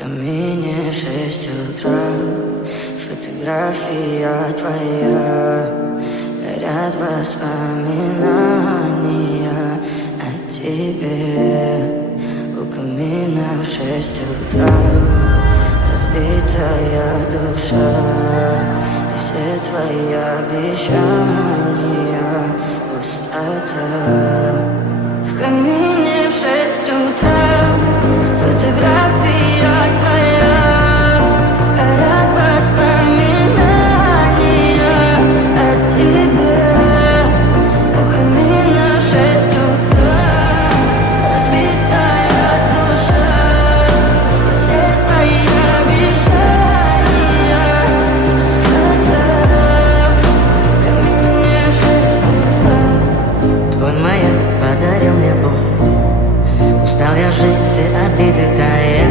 камине в 6 утра, фотография твоя, горят воспоминания о тебе. У камина в 6 утра разбитая душа, и все твои обещания пустота. В камине в 6 утра фотография твоя, горят воспоминания о тебе. У камина в 6 утра разбитая душа, все твои обещания пустота. В камине в 6 утра. Твой маяк подарил мне боль, устал я жить, все обиды тая.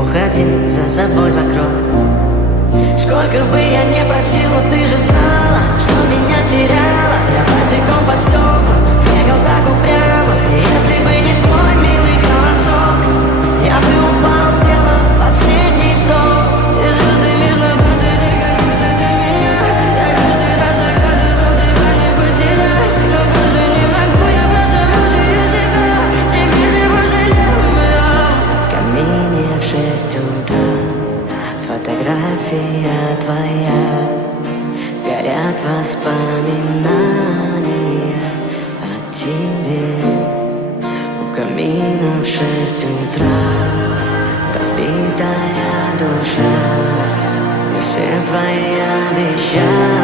Уходи, за собой закрой. Сколько бы я не просил, но ты же знала, что меня теряла. Я босиком по стеклам бегал так упрямо, и если бы не твой милый голосок, я бы упал, сделав последний вздох. И звезды между будто как будто до меня. Я каждый раз загадывал тебя не потерять, но больше не могу, я просто мучаю себя. Теперь ты больше не моя. В камине в 6 утра фотография твоя, горят воспоминания о тебе. У камина в 6 утра разбитая душа, и все твои обещания